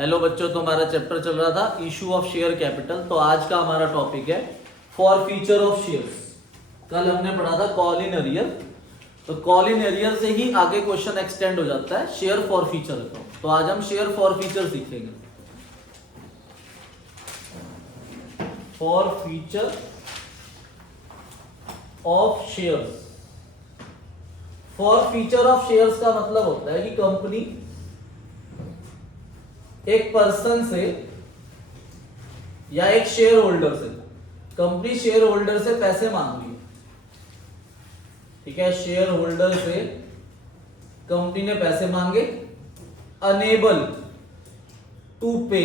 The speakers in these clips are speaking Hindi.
हेलो बच्चों, तो हमारा चैप्टर चल रहा था इशू ऑफ शेयर कैपिटल। तो आज का हमारा टॉपिक है फॉर फीचर ऑफ शेयर्स। कल हमने पढ़ा था कॉल इन अरियर, तो कॉल इन अरियर से ही आगे क्वेश्चन एक्सटेंड हो जाता है शेयर फॉर फीचर अकाउंट। तो आज हम शेयर फॉर फीचर सीखेंगे। For feature of shares, for feature of shares का मतलब होता है कि कंपनी एक पर्सन से या एक शेयर होल्डर से, कंपनी शेयर होल्डर से पैसे मांग रही है। ठीक है, शेयर होल्डर से कंपनी ने पैसे मांगे, अनेबल टू पे।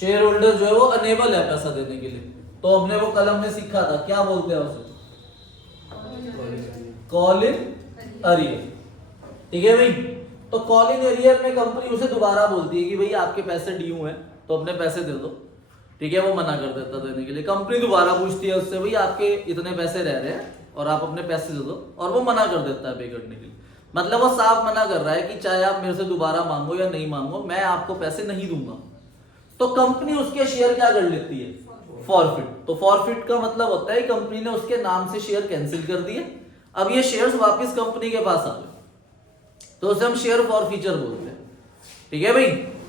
शेयर होल्डर जो है वो अनेबल है पैसा देने के लिए। तो हमने वो कल हमने सीखा था, क्या बोलते हैं उसे? Call in arrear. ठीक है भाई, तो कॉल इन एरियर में कंपनी उसे दोबारा बोलती है कि भाई आपके पैसे ड्यू हैं तो अपने पैसे दे दो। ठीक है, वो मना कर देता देने के लिए। कंपनी दोबारा पूछती है उससे, भाई आपके इतने पैसे रह रहे हैं और आप अपने पैसे दे दो, और वो मना कर देता है पे करने के लिए। मतलब वो साफ मना कर रहा है कि चाहे आप मेरे से दोबारा मांगो या नहीं मांगो, मैं आपको पैसे नहीं दूंगा। तो कंपनी उसके शेयर क्या कर लेती है? फॉरफिट। तो फॉरफिट का मतलब होता है कंपनी ने उसके नाम से शेयर कैंसिल कर दिए, अब ये शेयर्स वापस कंपनी के पास आ गए, तो उसे हम शेयर फॉर फीचर बोलते हैं। ठीक है भाई,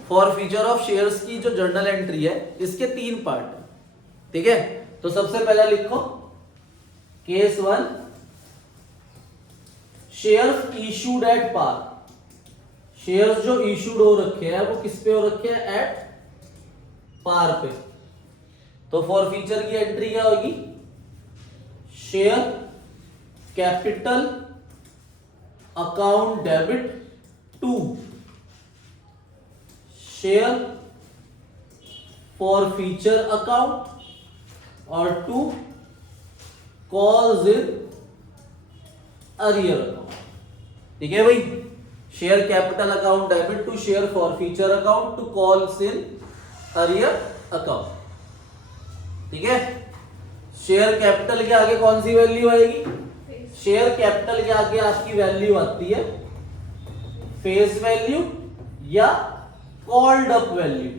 फॉर फीचर ऑफ शेयर्स की जो जर्नल एंट्री है इसके 3 पार्ट है। ठीक है, तो सबसे पहला लिखो case 1, shares issued at par. Shares जो इशूड हो रखे हैं वो किस पे हो रखे हैं? एट पार पे। तो फॉर फीचर की एंट्री क्या होगी? Share capital account debit to share forfeiture account और to calls in arrear account. ठीक है भाई, share capital account debit to share forfeiture account to calls in arrear account. ठीक है, शेयर कैपिटल के आगे कौन सी वैल्यू आएगी? शेयर कैपिटल के आगे आपकी वैल्यू आती है फेस वैल्यू या कॉल्ड अप वैल्यू।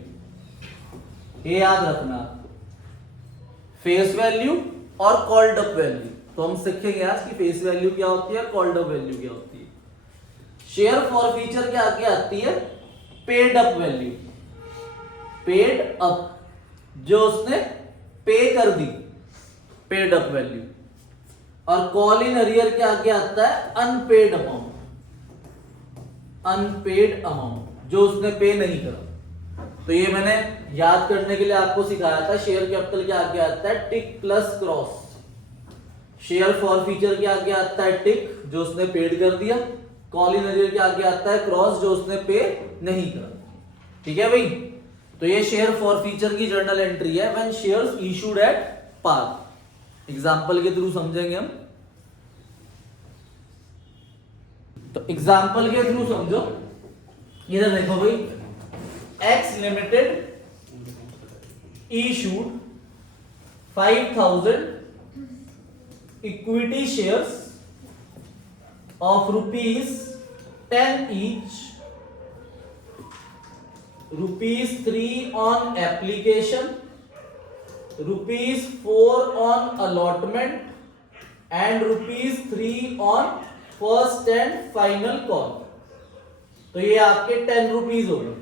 ये याद रखना, फेस वैल्यू और कॉल्ड अप वैल्यू। तो हम सीखेंगे आज की फेस वैल्यू क्या होती है, कॉल्ड अप वैल्यू क्या होती है। शेयर फॉर फीचर के आगे आती है paid up value. Paid up, जो उसने पे कर दी, पेड अप वैल्यू। और कॉल इन अरियर के आगे आता है अनपेड अमाउंट। अनपेड अमाउंट जो उसने पे नहीं करा। तो ये मैंने याद करने के लिए आपको सिखाया था। शेयर कैपिटल के आगे आता है टिक plus cross. Share for feature के आगे आता है टिक, जो उसने पेड कर दिया। कॉल इन अरियर के आगे आता है क्रॉस, जो उसने पे नहीं करा। ठीक है भाई, तो ये शेयर फॉर फीचर की जर्नल एंट्री है when shares issued at par. Example के थ्रू समझेंगे हम। तो एग्जाम्पल के थ्रू समझो। इधर देखो भाई, x limited issued 5000 equity shares of ₹10 each, ₹3 on application, ₹4 on allotment and ₹3 on first and final call. तो ये आपके 10 रुपीज हो गए।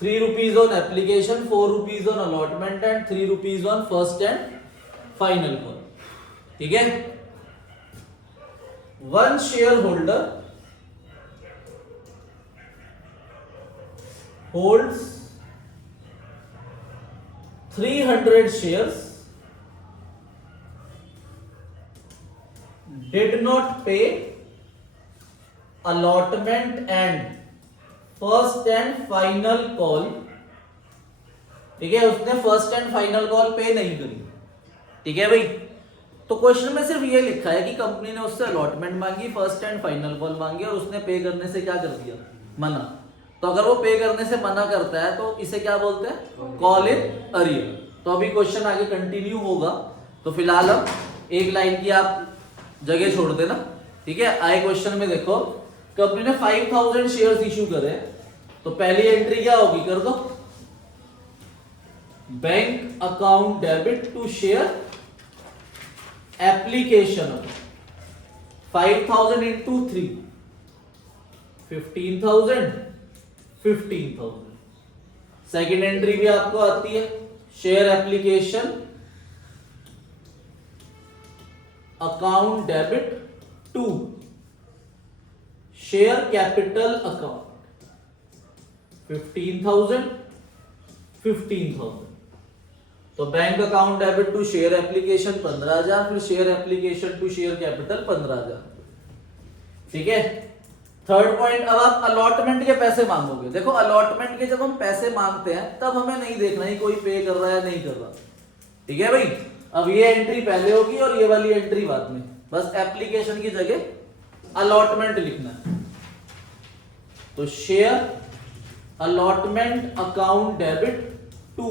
3 rupees on application, 4 rupees on allotment and 3 rupees on first and final call. ठीक है, one share holder holds 300 shares, did not pay allotment and first and final call। ठीक है, उसने फर्स्ट एंड फाइनल कॉल पे नहीं करी। ठीक है भाई, तो क्वेश्चन में सिर्फ ये लिखा है कि कंपनी ने उससे अलॉटमेंट मांगी, फर्स्ट एंड फाइनल कॉल मांगी, और उसने पे करने से क्या कर दिया? मना। तो अगर वो पे करने से मना करता है तो इसे क्या बोलते हैं? Call in arrear. तो अभी क्वेश्चन आगे कंटिन्यू होगा, तो फिलहाल हम एक लाइन की आप जगह छोड़ देना। ठीक है, आए क्वेश्चन में देखो, कंपनी ने 5000 शेयर्स इशू करे तो पहली एंट्री क्या होगी, कर दो, bank account debit to share application 5,000 into 3 15,000 15,000। Second entry भी आपको आती है, share application account debit to share capital account 15,000 15,000। तो bank account debit to share application 15,000, फिर share application to share capital 15,000। ठीक है। थर्ड पॉइंट, अब आप अलॉटमेंट के पैसे मांगोगे। देखो अलॉटमेंट के जब हम पैसे मांगते हैं तब हमें नहीं देखना है कोई पे कर रहा है नहीं कर रहा। ठीक है भाई, अब ये एंट्री पहले होगी और ये वाली एंट्री बाद में, बस एप्लीकेशन की जगह अलॉटमेंट लिखना है। तो share allotment account debit to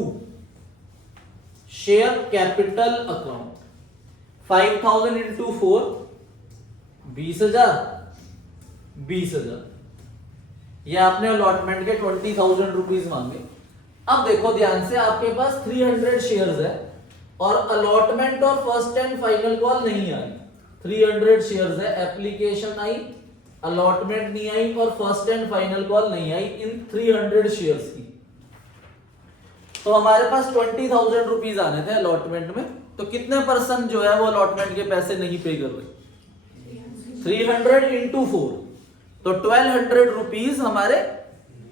share capital account 5,000 into 4 20,000 20,000। ये आपने अलॉटमेंट के 20,000 रुपीज मांगे। अब देखो ध्यान से, आपके पास 300 शेयर्स है और अलॉटमेंट और फर्स्ट एंड फाइनल कॉल नहीं आई। 300 शेयर्स है, एप्लीकेशन आई, अलॉटमेंट नहीं आई और फर्स्ट एंड फाइनल कॉल नहीं आई इन 300 शेयर्स की। तो हमारे पास 20,000 रुपीज आने थे अलॉटमेंट में। तो कितने परसेंट जो है वो अलॉटमेंट के पैसे नहीं पे कर रहे, 300 इंटू 4, तो 1,200 रुपीज हमारे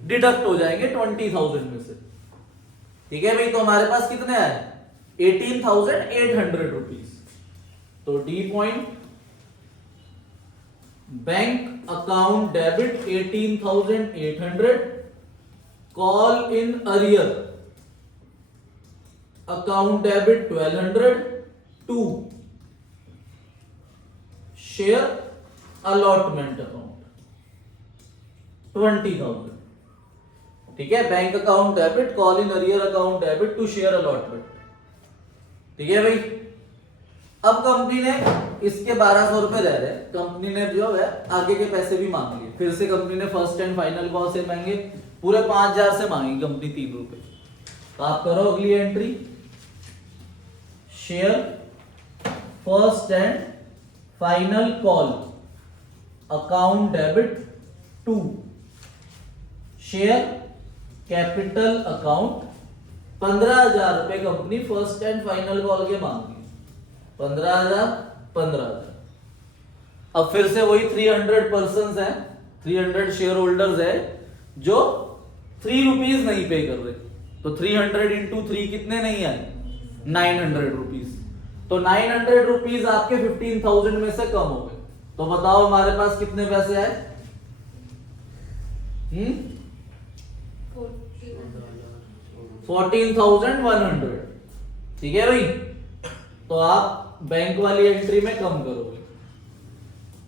डिडक्ट हो जाएंगे 20,000 में से। ठीक है भाई, तो हमारे पास कितने आए 18,800 रुपीज। तो D point, bank account debit 18,800, call in arrear account debit 1,200 to share allotment account 20,000। ठीक है, bank account debit, call in arrear account debit to share allotment. ठीक है भाई, अब कंपनी ने इसके 1,200 रुपए रह रहे, कंपनी ने जो है आगे के पैसे भी मांग लिए। फिर से कंपनी ने फर्स्ट एंड फाइनल कॉल से मांगे, पूरे 5,000 से मांगी कंपनी 3 रुपए। तो आप करो अगली entry, share first and final call account debit to share capital account 15,000 रुपए company first and final call के मांगी। 15,000 15,000। अब फिर से वही 300 पर्सन है, 300 शेयर होल्डर्स है जो 3 रुपीज नहीं पे कर रहे। तो 300 इंटू 3 कितने नहीं आए 900 रुपीज। तो 900 रुपीज आपके 15,000 में से कम हो गए। तो बताओ हमारे पास कितने पैसे आए 14,100। ठीक है भाई, तो आप बैंक वाली एंट्री में कम करोगे,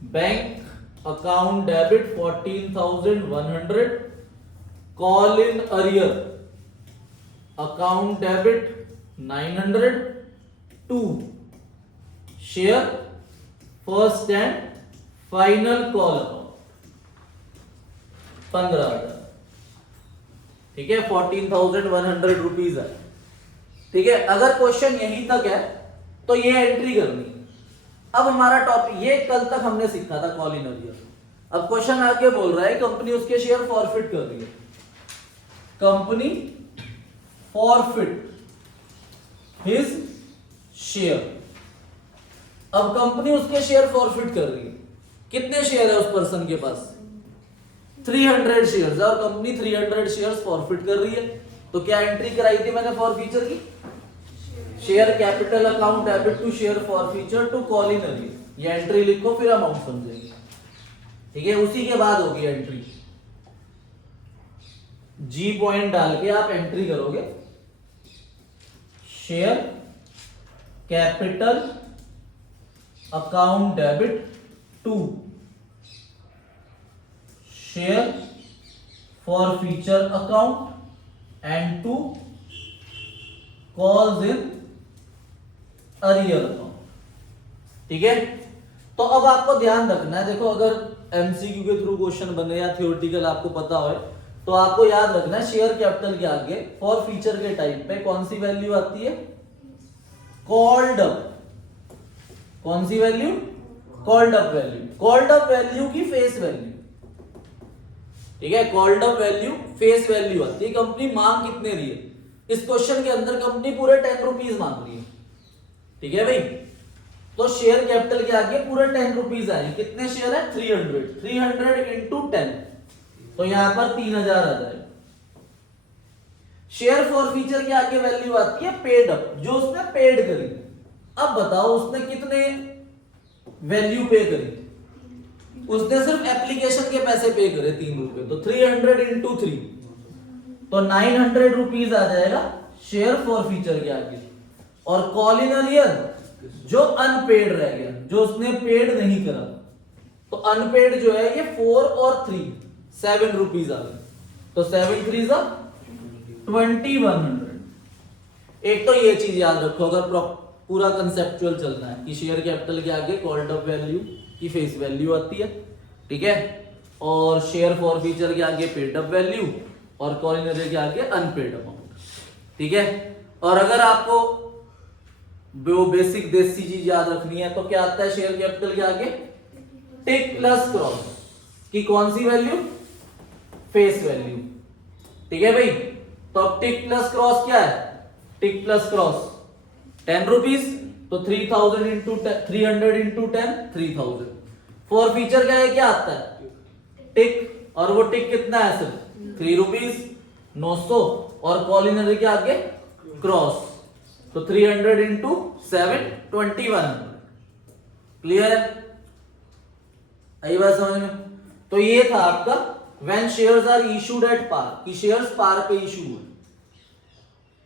bank account debit 14,100, call in arrear account debit 900 to share first and final call account 15,000। ठीक है, 14,100 रुपीज है। ठीक है, अगर क्वेश्चन यहीं तक है तो ये एंट्री करनी है। अब हमारा टॉपिक ये कल तक हमने सीखा था कॉल इन अरियर। अब क्वेश्चन आगे बोल रहा है कंपनी उसके शेयर फॉरफिट कर रही है, कंपनी फॉरफिट हिज शेयर। अब कंपनी उसके शेयर फॉरफिट कर रही है, कितने शेयर है उस पर्सन के पास 300 शेयर्स है और कंपनी 300 शेयर्स फॉरफिट कर रही है। तो क्या एंट्री कराई थी मैंने फॉरफीचर की, share capital account debit to share forfeiture to call in arrear. ये एंट्री लिखो फिर अमाउंट समझेंगे। ठीक है, उसी के बाद होगी एंट्री, जी पॉइंट डाल के आप एंट्री करोगे, share capital account debit to share forfeiture account and to calls in arrear account. ठीक है, तो अब आपको ध्यान रखना है, देखो अगर एमसीक्यू के थ्रू क्वेश्चन बने या थ्योरेटिकल आपको पता हो, तो आपको याद रखना है शेयर कैपिटल के आगे फॉर फ्यूचर के टाइम पे कौन सी वैल्यू आती है? Called up. कौन सी value? Called up value. Called up value की फेस वैल्यू, ठीक है, called up value face value आती है। कंपनी मांग कितने रही है? इस क्वेश्चन के अंदर कंपनी पूरे 10 रुपीज मांग रही है, ठीक है भाई। तो शेयर कैपिटल के आगे पूरे 10 रुपीज आए। कितने शेयर है? 300 इंटू 10, तो यहां पर 3000 आ जाएगा। शेयर फॉर फ्यूचर के आगे वैल्यू आती है पेड अप, जो उसने पेड करी। अब बताओ उसने कितने वैल्यू पे करी? उसने सिर्फ एप्लीकेशन के पैसे पे करे 3 रुपए, तो 300 इंटू 3, तो 900 रुपीज आ जाएगा शेयर फॉर फ्यूचर के आगे। और कॉल इन अरियर जो अनपेड रह गया, जो उसने पेड नहीं करा, तो अनपेड जो है ये 4 और 3 7 रुपीज आ गए, तो 7 3 2100। एक तो ये चीज याद रखो, अगर पूरा कंसेप्चुअल चलना है कि शेयर कैपिटल के आगे कॉल्ड अप वैल्यू की फेस वैल्यू आती है, ठीक है, और शेयर फॉर फ्यूचर के आगे पेड अप वैल्यू और कॉल इन अरियर के आगे अनपेड अमाउंट, ठीक है। और अगर आपको वो बेसिक देसी चीज याद रखनी है तो क्या आता है शेयर कैपिटल के आगे? टिक प्लस क्रॉस की कौन सी वैल्यू? फेस वैल्यू, ठीक है भाई। तो अब टिक प्लस क्रॉस क्या है? टिक प्लस क्रॉस 10 रुपीज, तो 3000 इंटू 300 इंटू 10 3000। फॉर फ्यूचर क्या है? क्या आता है? टिक, और वो टिक कितना है? सिर्फ 3 रुपीज 900, और कॉल इन अरियर के आगे क्रॉस, तो 300 इंटू 7 2100। क्लियर? आई बात समझ में? तो ये था आपका when shares are issued at par, कि शेयर्स पार पे इशू हुए।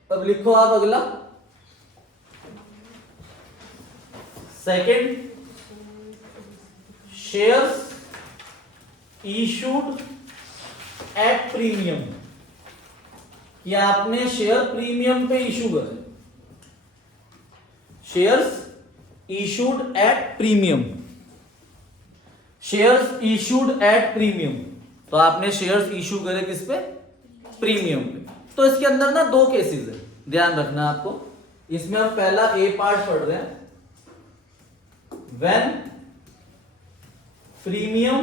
अब लिखो आप अगला second, shares issued at premium, कि आपने शेयर प्रीमियम पे इशू करे। Shares issued at premium, shares issued at premium, तो आपने शेयर्स इशू करे किस पे? प्रीमियम पे। तो इसके अंदर ना 2 केसेस है, ध्यान रखना आपको। इसमें हम पहला ए पार्ट पढ़ रहे हैं, when premium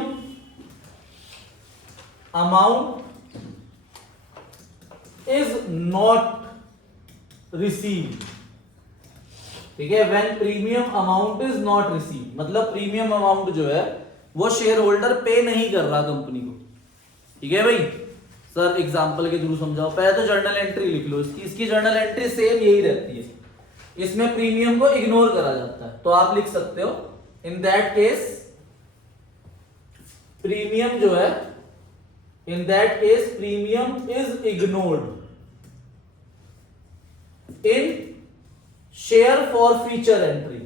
amount is not received, ठीक है। When premium amount is not received, मतलब प्रीमियम अमाउंट जो है वो शेयर होल्डर पे नहीं कर रहा कंपनी को, ठीक है भाई। सर एग्जांपल के थ्रू समझाओ। पहले तो जर्नल एंट्री लिख लो इसकी जर्नल एंट्री सेम यही रहती है, इसमें प्रीमियम को इग्नोर करा जाता है। तो आप लिख सकते हो इन दैट केस प्रीमियम जो है, in that case premium is ignored in share for future entry.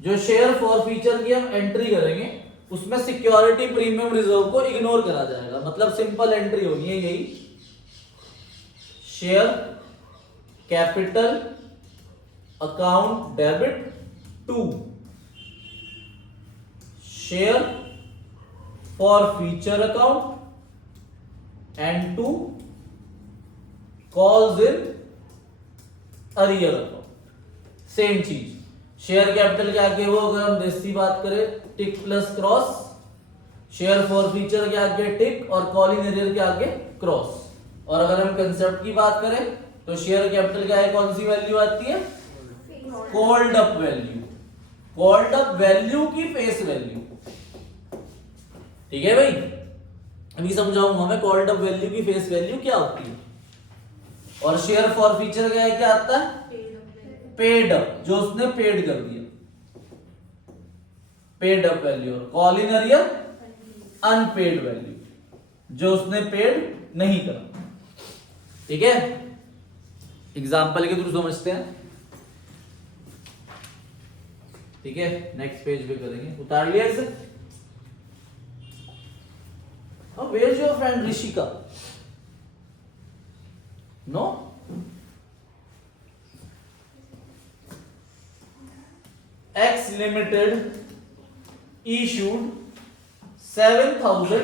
जो शेयर फॉर फ्यूचर की हम एंट्री करेंगे उसमें सिक्योरिटी प्रीमियम रिजर्व को इग्नोर करा जाएगा। मतलब सिंपल एंट्री होगी यही, share capital account debit to share for future account and to calls in arrear account. Same चीज, शेयर कैपिटल के आगे वो अगर हम देसी बात करें टिक plus cross, share for future के आगे टिक और कॉल इन अरियर के आगे क्रॉस। और अगर हम कंसेप्ट की बात करें तो शेयर कैपिटल के आगे कौन सी वैल्यू आती है? Called up value, called up value की फेस वैल्यू, ठीक है भाई। अभी समझाऊंगा मैं कॉल्ड अप वैल्यू की फेस वैल्यू क्या होती है। और शेयर फॉर फ्यूचर के आगे क्या आता है? पेड अप, जो उसने पेड कर दिया, पेड अप वैल्यू। और call in arrear unpaid value, जो उसने पेड नहीं करा, ठीक है। एग्जाम्पल के थ्रू समझते हैं, ठीक है। नेक्स्ट पेज पे करेंगे, उतार लिया इसे। अब where is your friend Rishika? No, X Limited issued 7,000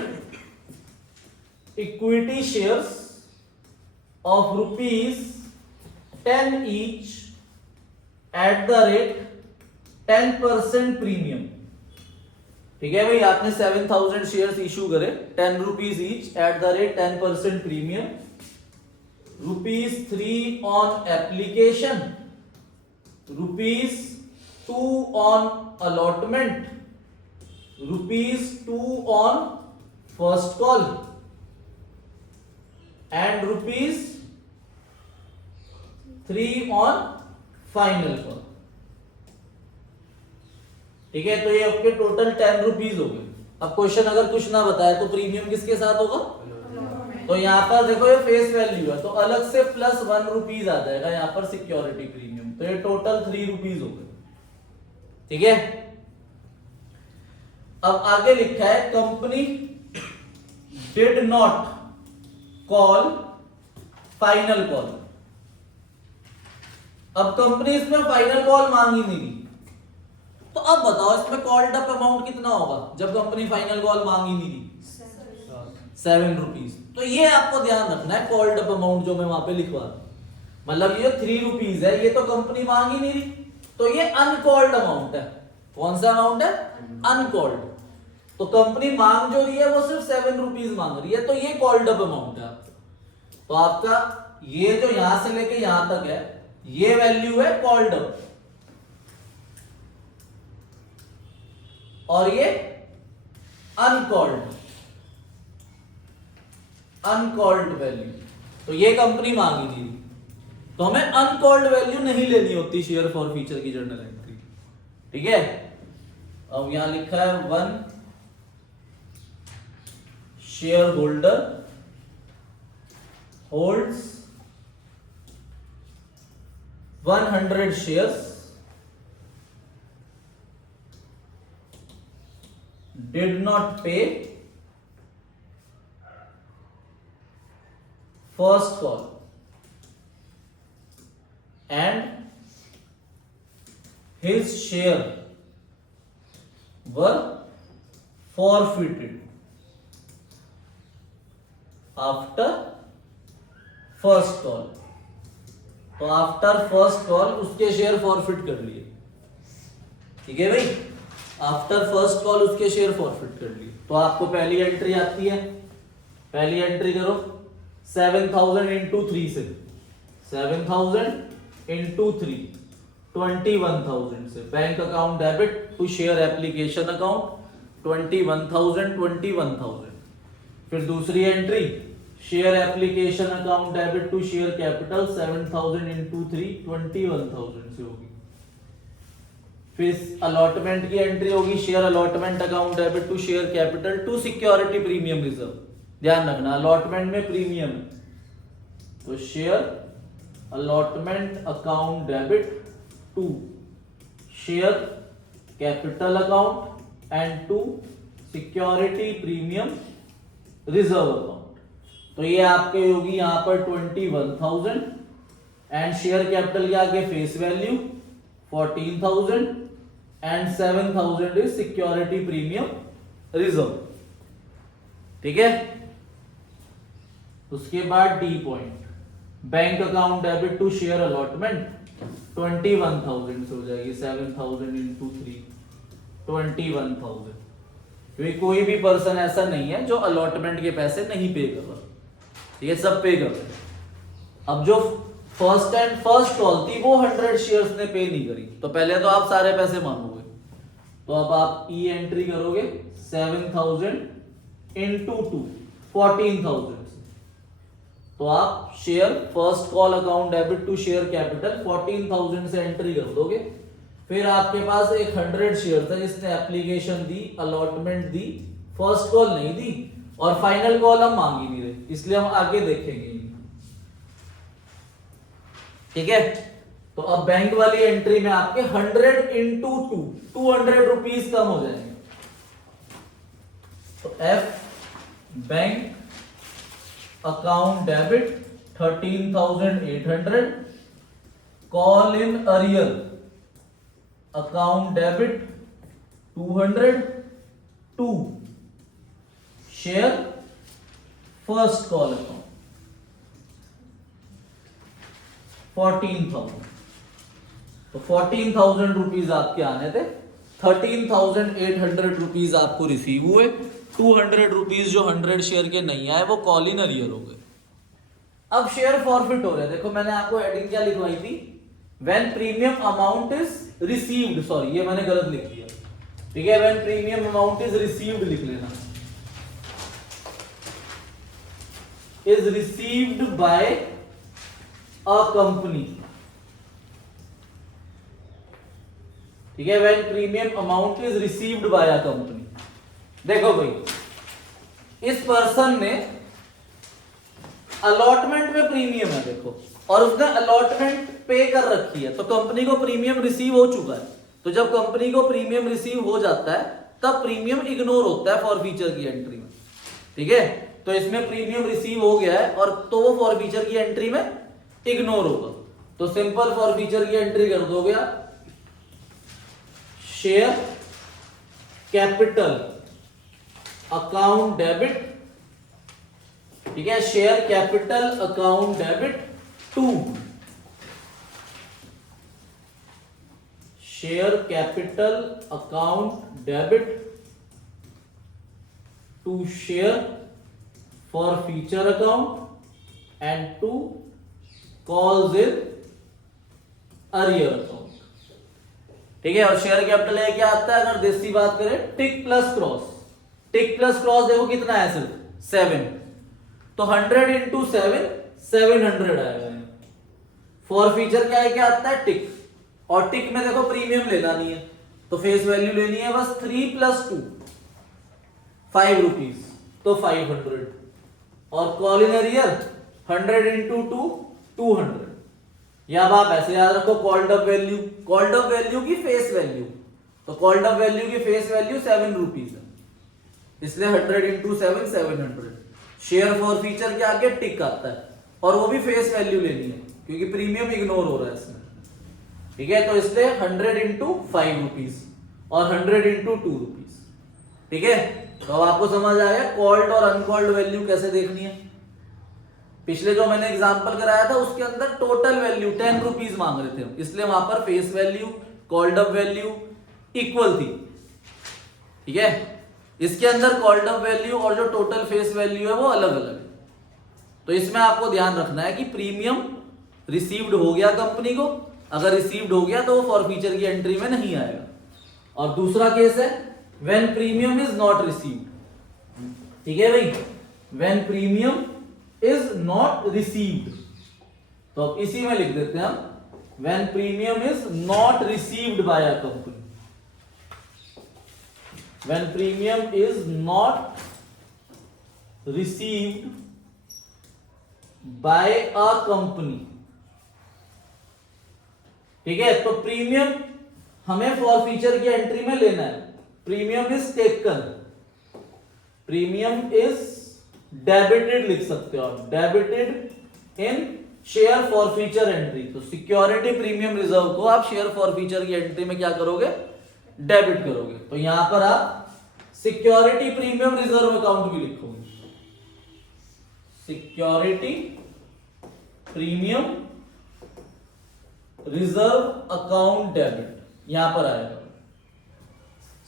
equity shares of rupees 10 each at the rate 10% premium. ठीक है भाई, आपने 7,000 शेयर्स इशू करे 10 rupees each at the rate 10% premium, ₹3 on application, ₹2 on allotment, ₹2 on first call and ₹3 on final call. ठीक है, तो ये आपके टोटल 10 रुपीज हो गए। अब क्वेश्चन अगर कुछ ना बताए तो प्रीमियम किसके साथ होगा? तो यहाँ पर देखो ये फेस वैल्यू है तो अलग से +1 रुपीज आ जाएगा यहाँ पर सिक्योरिटी प्रीमियम, तो ये टोटल 3 रुपीज हो गए। ठीक है, अब आगे लिखा है company did not call final call. अब कंपनी इसमें फाइनल कॉल मांगी नहीं थी, तो अब बताओ इसमें कॉल्ड अप अमाउंट कितना होगा जब कंपनी फाइनल कॉल मांगी नहीं थी? 7 रुपीज। तो ये आपको ध्यान रखना है, कॉल्ड अप अमाउंट जो मैं वहां पे लिखवा रहा हूं, मतलब ये 3 रुपीज है, ये तो कंपनी मांगी नहीं थी, तो ये अनकॉल्ड अमाउंट है। कौन सा अमाउंट है? अनकॉल्ड। तो कंपनी मांग जो रही है वो सिर्फ 7 रुपीज मांग रही है, तो ये कॉल्ड अप अमाउंट है आपका। तो आपका ये जो यहां से लेके यहां तक है ये वैल्यू है कॉल्ड अप, और ये अनकॉल्ड वैल्यू। तो ये कंपनी मांगी थी, तो हमें अनकॉल्ड वैल्यू नहीं लेनी होती शेयर फॉर फ्यूचर की जर्नल एंट्री। ठीक है, अब यहां लिखा है 1 share holder holds 100 shares did not pay first call and his share were forfeited after first call। तो आफ्टर फर्स्ट कॉल उसके शेयर फॉरफिट कर लिए। ठीक है भाई, आफ्टर फर्स्ट कॉल उसके शेयर फॉरफिट कर लिए। तो आपको पहली एंट्री आती है, पहली एंट्री करो 7,000 इंटू 3 से, 7,000 इंटू 3 21,000 से bank account debit to share application account 21,000। फिर दूसरी entry share application account debit to share capital 7,000 into 3 21,000 से होगी। फिर अलॉटमेंट की एंट्री होगी share allotment account debit to share capital to security premium reserve. ध्यान रखना अलॉटमेंट में प्रीमियम है, तो share allotment account debit to share capital account and to security premium reserve account. तो ये आपके होगी यहां पर 21,000 एंड शेयर कैपिटल के आगे face value 14,000 and 7,000 is security premium reserve. ठीक है, उसके बाद D point bank account debit to share allotment 21,000 से हो जाएगी 7,000 इंटू 3 21,000, क्योंकि कोई भी पर्सन ऐसा नहीं है जो अलॉटमेंट के पैसे नहीं पे कर रहा। ठीक है, सब पे कर रहे हैं। अब जो फर्स्ट कॉल थी वो 100 शेयर्स ने पे नहीं करी, तो पहले तो आप सारे पैसे मांगोगे। तो अब आप ई एंट्री करोगे 7,000 इंटू 2 14,000 से, तो आप share first call account debit to share capital 14,000 से एंट्री कर दोगे। फिर आपके पास एक 100 शेयर था जिसने एप्लीकेशन दी, अलॉटमेंट दी, फर्स्ट कॉल नहीं दी और फाइनल कॉल हम मांग ही नहीं रहे, इसलिए हम आगे देखेंगे। ठीक है, तो अब बैंक वाली एंट्री में आपके 100 इंटू 2 200 रुपीज कम हो जाएंगे। तो F bank account debit 13,800, call in arrear account debit 200 to share first call account 14,000, तो 14,000 रुपीज आपके आने थे, 13,800 रुपीज आपको रिसीव हुए, 200 रुपीज जो 100 शेयर के नहीं आए वो कॉल इन अरियर हो गए। अब शेयर फॉरफिट हो रहे हैं, देखो मैंने आपको हेडिंग क्या लिखवाई थी, when premium amount is received, sorry ये मैंने गलत लिख दिया, ठीक है, when premium amount is received लिख लेना, is received by a company, ठीक है, when premium amount is received by a company. देखो भाई इस पर्सन ने अलॉटमेंट में प्रीमियम है देखो, और उसने अलॉटमेंट पे कर रखी है, तो कंपनी को प्रीमियम रिसीव हो चुका है, तो जब कंपनी को प्रीमियम रिसीव हो जाता है तब प्रीमियम इग्नोर होता है फॉरफीचर की एंट्री में, ठीक है, तो इसमें प्रीमियम रिसीव हो गया है और तो वो फॉरफीचर की एंट्री में इग्नोर होगा, तो सिंपल फॉरफीचर की एंट्री कर दोगे आप, शेयर कैपिटल अकाउंट डेबिट, ठीक है, share capital account debit to share capital account debit to share forfeiture account and to calls in arrear account, ठीक है, और शेयर कैपिटल है क्या आता है, अगर देसी बात करें टिक प्लस क्रॉस, टिक प्लस क्रॉस देखो कितना है सिर्फ 7, तो 100 इंटू 7 700 आएगा। फॉर फीचर क्या है, क्या आता है टिक, और टिक में देखो प्रीमियम लेना नहीं है तो फेस वैल्यू लेनी है बस 3 + 2 5 रुपीज, तो 500, और कॉल इन अरियर 100 इंटू 2 200, या अब आप ऐसे याद रखो called up value, called up value की फेस वैल्यू, तो कॉल्ड अप वैल्यू की फेस वैल्यू 7 रुपीज है, इसलिए 100 इंटू 7 700, शेयर फॉर फीचर के आगे टिक आता है, और वो भी फेस वैल्यू लेनी है क्योंकि प्रीमियम इग्नोर हो रहा है इसमें, ठीक है, तो इसलिए 100 इंटू 5 रुपीज और 100 इंटू 2 रुपीज, ठीक है, तो अब आपको समझ आ गया कॉल्ड और अनकॉल्ड वैल्यू कैसे देखनी है। पिछले जो मैंने एग्जांपल कराया था उसके अंदर टोटल वैल्यू 10 रुपीज मांग रहे थे, इसलिए वहां पर face value called up value equal थी, ठीक है, इसके अंदर कॉल्ड अप वैल्यू और जो टोटल फेस वैल्यू है वो अलग अलग है, तो इसमें आपको ध्यान रखना है कि प्रीमियम रिसीव्ड हो गया कंपनी को, अगर रिसीव्ड हो गया तो वो फॉरफीचर की एंट्री में नहीं आएगा, और दूसरा केस है when premium is not received, ठीक है भाई, when premium is not received, तो अब इसी में लिख देते हैं हम when premium is not received by a company, when premium is not received by a company, ठीक है, तो प्रीमियम हमें फॉरफीचर की एंट्री में लेना है, premium is taken, premium is debited लिख सकते हो आप, debited in share forfeiture entry, तो सिक्योरिटी प्रीमियम रिजर्व को आप शेयर फॉरफीचर की एंट्री में क्या करोगे, डेबिट करोगे, तो यहां पर आप सिक्योरिटी प्रीमियम रिजर्व अकाउंट भी लिखोगे, security premium reserve account debit, यहां पर आएगा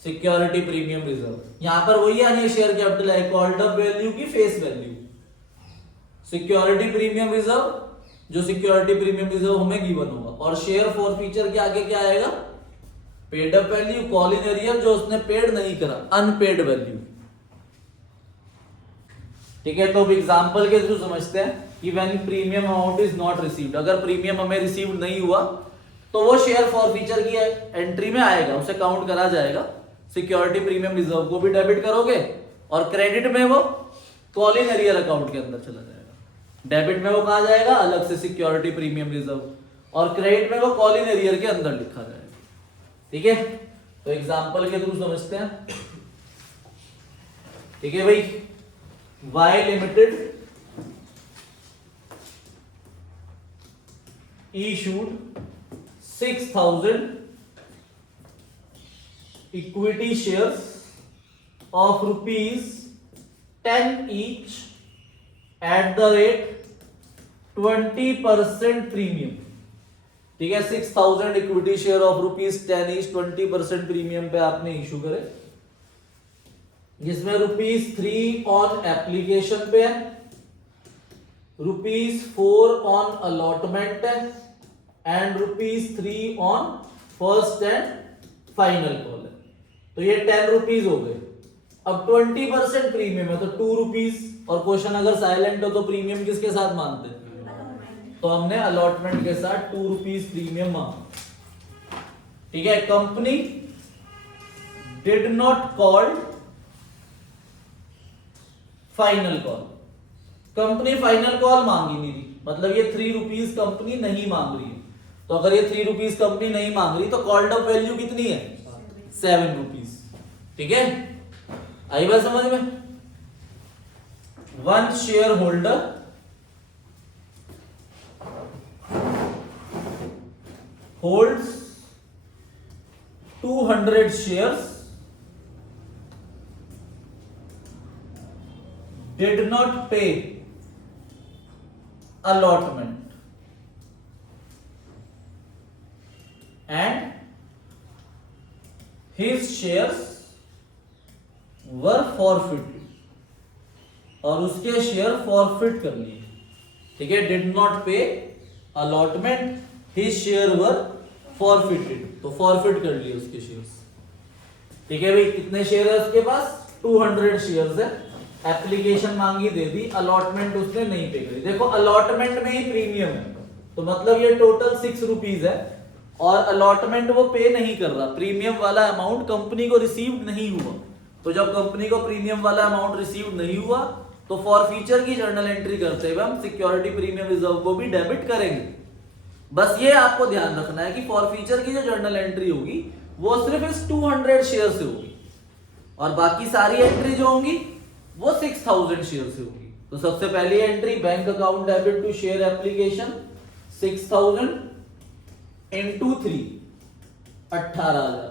सिक्योरिटी प्रीमियम रिजर्व, यहां पर वही आनी है शेयर कैपिटल है, कॉल्ड अप वैल्यू की face value, security premium reserve, जो सिक्योरिटी प्रीमियम रिजर्व हमें गिवन होगा, और शेयर फॉरफीचर के आगे क्या आएगा, paid up value, call in arrear जो उसने पेड नहीं करा, अनपेड वैल्यू, ठीक है, तो एग्जांपल के थ्रू समझते हैं कि when premium amount is not received, अगर प्रीमियम हमें रिसीव नहीं हुआ तो वो शेयर फॉरफीचर की एंट्री में आएगा, उसे काउंट करा जाएगा, सिक्योरिटी प्रीमियम रिजर्व को भी डेबिट करोगे, और क्रेडिट में वो कॉल इन अरियर अकाउंट के अंदर चला जाएगा, डेबिट में वो कहा जाएगा अलग से सिक्योरिटी प्रीमियम रिजर्व, और क्रेडिट में वो कॉल इन अरियर के अंदर लिखा जाएगा, ठीक है, तो एग्जांपल के थ्रू समझते हैं, ठीक है भाई, Y limited issued 6,000 equity shares of rupees 10 each at the rate 20% premium. ठीक है, 6000 equity share of ₹10 each 20% premium पे आपने इशू करे, जिसमें ₹3 ऑन एप्लीकेशन पे है, ₹4 ऑन अलॉटमेंट है and ₹3 on first and final call है। तो ये 10 रुपीज हो गए। अब 20% प्रीमियम है तो 2 रुपीज, और क्वेश्चन अगर साइलेंट हो तो प्रीमियम किसके साथ मानते हैं, तो हमने अलॉटमेंट के साथ 2 रुपीज प्रीमियम मांगा। ठीक है, company did not call final call, company final call मांगी नहीं थी, मतलब ये 3 रुपीज कंपनी नहीं मांग रही है। तो अगर ये 3 रुपीज कंपनी नहीं मांग रही तो कॉल्ड अप वैल्यू कितनी है, 7 रुपीज। ठीक है, आई बात समझ में। 1 share holder holds 200 shares, did not pay allotment and his shares were forfeited, और उसके शेयर फॉरफिट कर लिए। ठीक है, did not pay allotment, his share were forfeited, तो फॉरफिट कर लिए उसके शेयर्स। ठीक है भाई, कितने शेयर है उसके पास, 200 शेयर्स है, एप्लीकेशन मांगी दे दी, अलॉटमेंट उसने नहीं पे करी। देखो अलॉटमेंट में ही प्रीमियम है, तो मतलब ये टोटल 6 रुपीज है, और अलॉटमेंट वो पे नहीं कर रहा, प्रीमियम वाला अमाउंट कंपनी को रिसीव नहीं हुआ। तो जब कंपनी को प्रीमियम वाला अमाउंट रिसीव नहीं हुआ तो फॉर फ्यूचर की जर्नल एंट्री करते हुए हम सिक्योरिटी प्रीमियम रिजर्व को भी डेबिट करेंगे। बस ये आपको ध्यान रखना है कि फॉर फ्यूचर की जो जर्नल एंट्री होगी वो सिर्फ इस 200 शेयर से होगी, और बाकी सारी एंट्री जो होंगी वो 6000 शेयर से होगी। तो सबसे पहली entry bank account debit to share application 6000 into 3 18,000।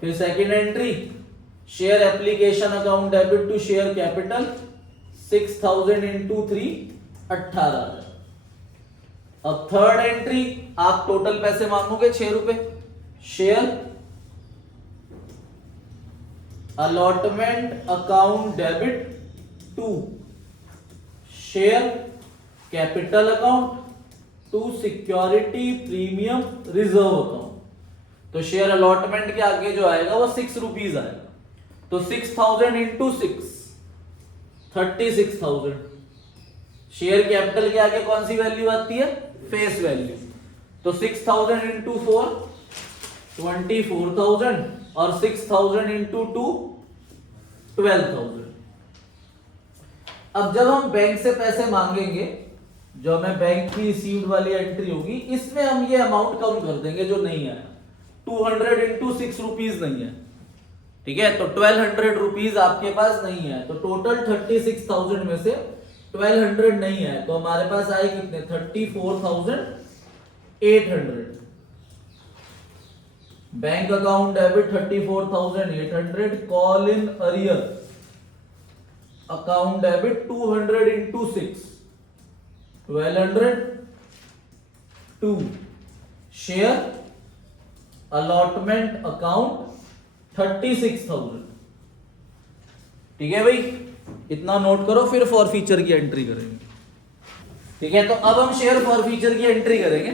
फिर second entry share application account debit to share capital 6000 into 3 18,000। अब थर्ड एंट्री आप टोटल पैसे मांगोगे 6 रुपए, share allotment account debit to share capital account to security premium reserve account. तो शेयर अलॉटमेंट के आगे जो आएगा वो 6 रुपीज आएगा, तो 6000 into 6 36,000। शेयर कैपिटल के आगे कौन सी वैल्यू आती है, फेस वैल्यू, तो 6000 into 4 24,000 और 6000 into 2 12,000। अब जब हम बैंक से पैसे मांगेंगे, जो हमें बैंक की रिसीव्ड वाली एंट्री होगी, इसमें हम ये अमाउंट कम कर देंगे जो नहीं आया, 200 into 6 रुपीज नहीं है। ठीक है, तो 1200 रुपीज आपके पास नहीं है, तो टोटल 36,000 में से 1200 नहीं है, तो हमारे पास आए कितने, 34,800। Bank account debit 34,800, call in arrear account debit 200 into 6 1200 to share allotment account 36,000। ठीक है भाई, इतना नोट करो, फिर फॉर फीचर की एंट्री करेंगे। ठीक है, तो अब हम शेयर फॉर फीचर की एंट्री करेंगे।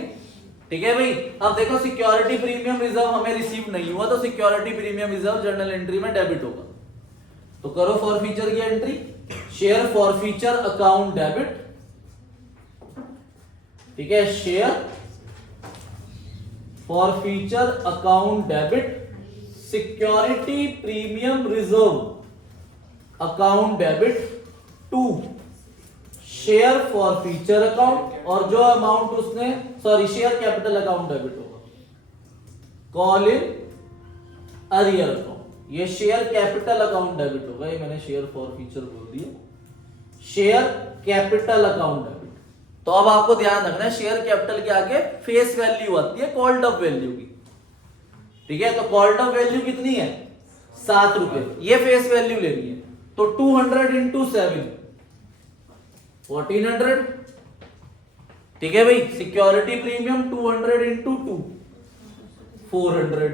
ठीक है भाई, अब देखो सिक्योरिटी प्रीमियम रिजर्व हमें रिसीव नहीं हुआ, तो security premium reserve journal entry में डेबिट होगा। तो करो फॉर फीचर की entry, share forfeiture account debit. ठीक है, share forfeiture account debit security premium reserve account debit to share forfeiture account, और जो अमाउंट उसने शेयर कैपिटल अकाउंट डेबिट होगा, कॉल इन अरियर अकाउंट। ये शेयर कैपिटल अकाउंट डेबिट होगा, ये मैंने शेयर फॉर फीचर बोल दिया, शेयर कैपिटल अकाउंट डेबिट। तो अब आपको ध्यान रखना है, शेयर कैपिटल के आगे फेस वैल्यू आती है कॉल्ड अप वैल्यू की। ठीक है, तो कॉल्ड अप वैल्यू कितनी है, 7 रुपए, ये फेस वैल्यू लेनी है। तो 200 इंटू 7 1400। ठीक है भाई, security premium 200 into 2 400।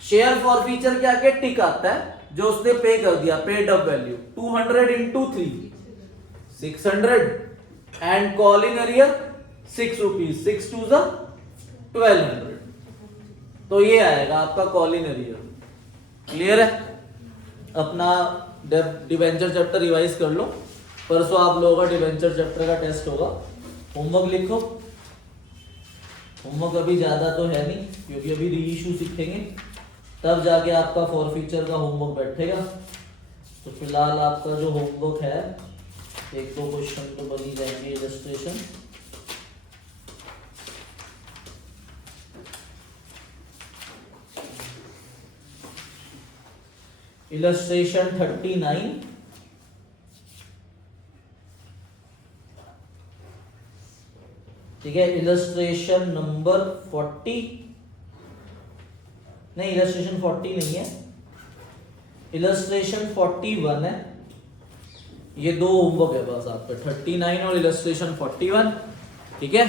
Share for feature क्या के टिक आता है जो उसने पे कर दिया, paid up value 200 into 3 600 and call in arrear 6 rupees 6 to 1200। तो ये आएगा आपका कॉलिंग अरियर। क्लियर है? अपना डिवेंचर चैप्टर रिवाइज कर लो, परसों आप लोगों का डिवेंचर चैप्टर का टेस्ट होगा। होमवर्क लिखो। होमवर्क अभी ज्यादा तो है नहीं क्योंकि अभी री इशू सीखेंगे, तब जाके आपका फॉर फीचर का होमवर्क बैठेगा। तो फिलहाल आपका जो होमवर्क है, एक दो क्वेश्चन तो बन ही जाएंगे। इलस्ट्रेशन इलस्ट्रेशन 39, ठीक है। इलस्ट्रेशन नंबर 40 नहीं, इलस्ट्रेशन 40 नहीं है, इलस्ट्रेशन 41 है। ये दो होमवर्क है बस आपका, 39 और इलस्ट्रेशन 41। ठीक है।